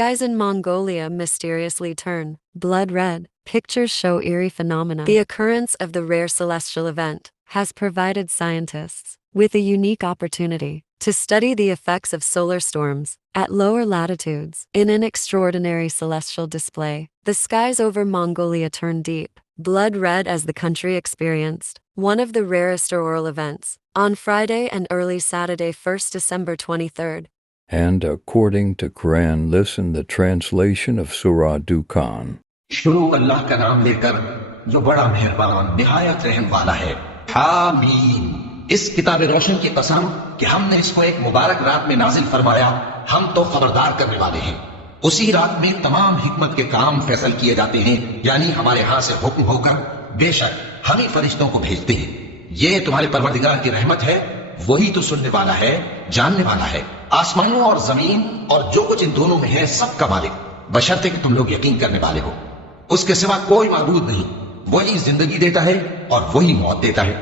skies in Mongolia mysteriously turn blood red. Pictures show eerie phenomena. The occurrence of the rare celestial event has provided scientists with a unique opportunity to study the effects of solar storms at lower latitudes. In an extraordinary celestial display, the skies over Mongolia turn deep blood red as the country experienced one of the rarest auroral events on Friday and early Saturday, 1st December 23rd. And according to Quran, listen the translation of Surah Dukhan. शुरू अल्लाह का नाम लेकर जो बड़ा मेहरबान निहायत रहम वाला है। हामीन। इस किताब रोशन की कसम कि हमने इसको एक मुबारक रात में नाजिल फरमाया, हम तो खबरदार करने वाले हैं। उसी रात में तमाम हिकमत के काम फैसल किए जाते हैं, यानी हमारे हाथ से हुक्म होकर बेशक हम ही फरिश्तों को भेजते हैं। ये तुम्हारे परवरदिगार की रहमत है, वही तो सुनने वाला है, जानने वाला है। आसमानों और जमीन और जो कुछ इन दोनों में है, सबका मालिक, बशर्ते कि तुम लोग यकीन करने वाले हो। उसके सिवा कोई माबूद नहीं। वही जिंदगी देता है और वही मौत देता है।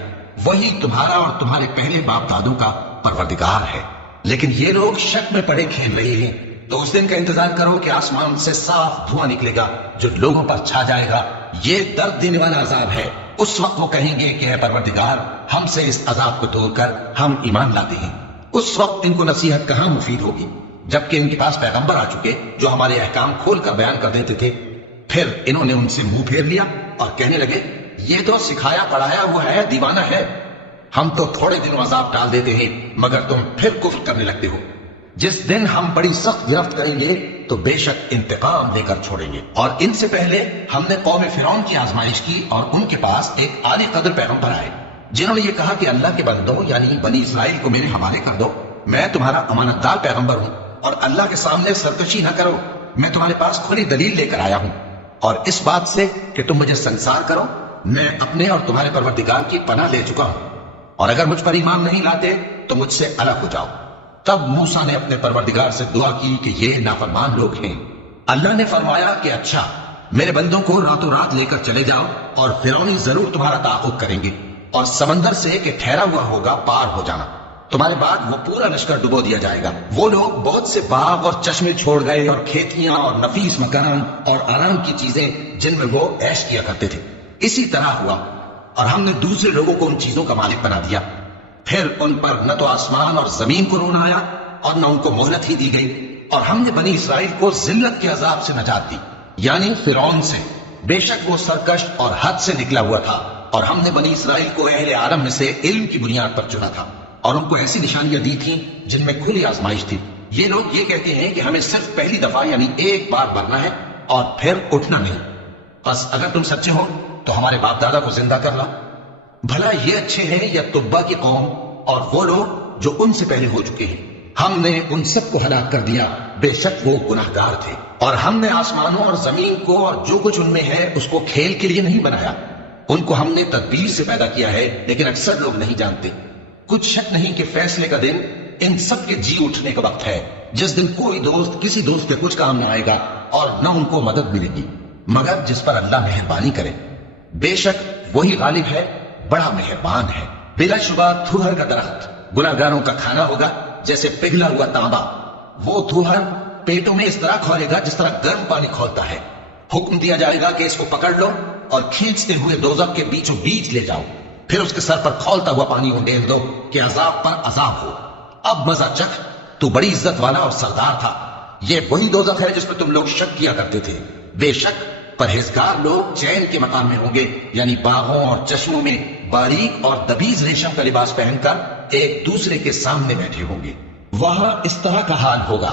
वही तुम्हारा और तुम्हारे पहले बाप दादों का परवरदिगार है। लेकिन ये लोग शक में पड़े खेल रहे हैं। तो उस दिन का इंतजार करो कि आसमान से साफ धुआं निकलेगा जो लोगों पर छा जाएगा। ये दर्द देने वाला अजाब है। उस वक्त वो कहेंगे कि है परवरदिगार, हमसे इस अजाब को दूर कर, हम ईमान लाते हैं। उस वक्त इनको नसीहत कहां मुफीद होगी, जबकि इनके पास पैगंबर आ चुके जो हमारे अहकाम खोल कर बयान कर देते थे। फिर इन्होंने उनसे मुंह फेर लिया और कहने लगे, ये तो सिखाया पढ़ाया हुआ है, दीवाना है। हम तो थोड़े दिनों अजाब टाल देते हैं, मगर तुम फिर कुफ्र करने लगते हो। जिस दिन हम बड़ी सख्त गिरफ्त करेंगे तो बेशक इंतकाम लेकर छोड़ेंगे। और इनसे पहले हमने कौम फिरौन की आजमाइश की और उनके पास एक आली कदर पैगंबर आए, जिन्होंने ये कहा कि अल्लाह के बंदों यानी बनी इस्राइल को मेरे हवाले कर दो, मैं तुम्हारा अमानतदार पैगंबर हूं और अल्लाह के सामने सरकशी न करो। मैं तुम्हारे पास खुली दलील लेकर आया हूं और इस बात से कि तुम मुझे संसार करो, मैं अपने और तुम्हारे परवरदिगार की पनाह ले चुका हूं। और अगर मुझ पर ईमान नहीं लाते तो मुझसे अलग हो जाओ। तब मूसा ने अपने परवरदिगार से दुआ की कि ये नाफरमान लोग हैं। अल्लाह ने फरमाया कि अच्छा, मेरे बंदों को रातों रात लेकर चले जाओ और फिरौनी जरूर तुम्हारा ताक़ुब करेंगे और समंदर से कि ठहरा हुआ होगा पार हो जाना। तुम्हारे बाद वो पूरा लश्कर डुबो दिया जाएगा। वो लोग बहुत से बाग और चश्मे छोड़ गए और खेतियां और नफीस मकान और आराम की चीजें जिनमें वो ऐश किया करते थे। इसी तरह हुआ और हमने दूसरे लोगों को उन चीजों का मालिक बना दिया। फिर उन पर न तो आसमान और जमीन को रोना आया और न उनको मोहलत ही दी गई। और हमने बनी इसराइल को जिल्लत के अजाब से नजात दी, यानी फिरौन से। बेशक वो सरकश और हद से निकला हुआ था और हमने बनी इसराइल को अहले आलम में से इल्म की बुनियाद पर चुना था और उनको ऐसी निशानियां दी थी जिनमें खुली आजमाइश थी। ये लोग ये कहते हैं कि हमें सिर्फ पहली दफा यानी एक बार मरना है और फिर उठना नहीं। बस अगर तुम सच्चे हो तो हमारे बाप दादा को जिंदा कर ला। भला ये अच्छे हैं या तुब्बा की कौम और वो लोग जो उनसे पहले हो चुके हैं। हमने उन सबको हलाक कर दिया, बेशक वो गुनाहगार थे। और हमने आसमानों और जमीन को और जो कुछ उनमें है उसको खेल के लिए नहीं बनाया। उनको हमने तदबीर से पैदा किया है, लेकिन अक्सर लोग नहीं जानते। कुछ शक नहीं कि फैसले का दिन इन सब के जी उठने का वक्त है, जिस दिन कोई दोस्त किसी दोस्त के कुछ काम न आएगा और न उनको मदद मिलेगी मगर जिस पर अल्लाह मेहरबानी करे। बेशक वही गालिब है, बड़ा मेहरबान है। बिलाशुबा थूहर का दरख्त गुनाहगारों का खाना होगा, जैसे पिघला हुआ तांबा। वो थूहर पेटों में इस तरह खोलेगा जिस तरह गर्म पानी खोलता है। हुक्म दिया जाएगा कि इसको पकड़ लो और खींचते हुए दोज़ख के बीचों बीच ले जाओ। फिर उसके सर पर खौलता हुआ पानी उंडेल दो कि अजाब पर अजाब हो। अब मजा चख, तू बड़ी इज्जत वाला और सरदार था। ये वही दोज़ख है जिसमें तुम लोग शक किया करते थे। बेशक परहेजगार लोग चैन के मकान में होंगे, यानी बागों और चश्मों में बारीक और दबीज रेशम का लिबास पहनकर एक दूसरे के सामने बैठे होंगे। वहां इस तरह का हाल होगा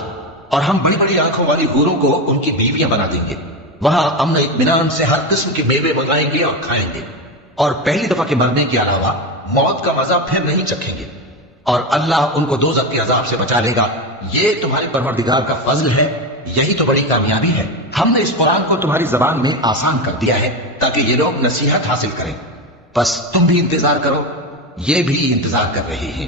और हम बड़ी बड़ी आंखों वाली हूरों को उनकी बीवियां बना देंगे। वहां अमन इत्मीनान से हर किस्म के मेवे मंगाएंगे और खाएंगे और पहली दफा के मरने के अलावा मौत का मजा फिर नहीं चखेंगे और अल्लाह उनको दोज़ख के अजाब से बचा लेगा। ये तुम्हारे परवरदिगार का फजल है, यही तो बड़ी कामयाबी है। हमने इस कुरान को तुम्हारी जबान में आसान कर दिया है ताकि ये लोग नसीहत हासिल करें। बस तुम भी इंतजार करो, ये भी इंतजार कर रहे हैं।